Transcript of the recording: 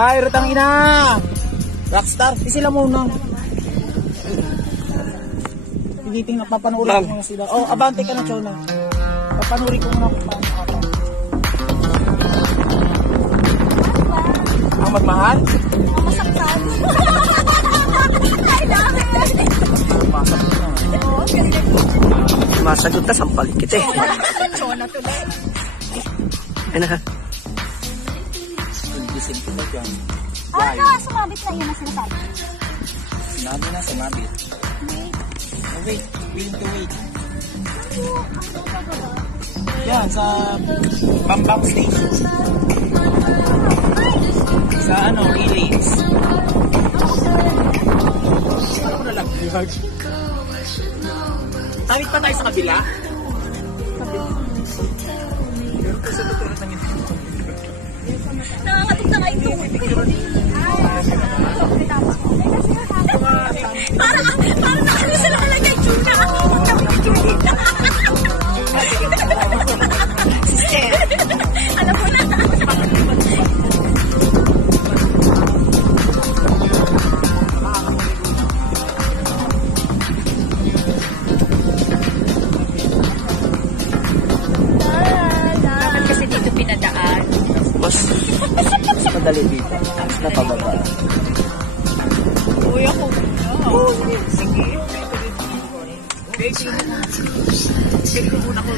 Ay, rutang ina! Rockstar, sila muna. Tigiting na, papanurin ko muna sila. Oh, abante ka na, Chona. Papanurin ko muna kung paano ka. Ang magmahal? Ang masaktan. I love it! Masagot na, sampalik kita eh. Chona tuloy. Ano ha? Ano, sumabit na yun ang sinasabi. Sinabi na, sumabit. Wait. Willing to wait. Yan, sa Bambang Station. Sa ano, E-Lanes. Ako na lang. Tawid pa tayo sa kabila? Nakakatok na kayo ito. Parang nakano sa lalagay, Chuna. Alam mo na. Dapat kasi dito pinadaan. Mas madali dito. Mas napababa. Uy, ako. Oo, sige. Sige. Sige muna ko.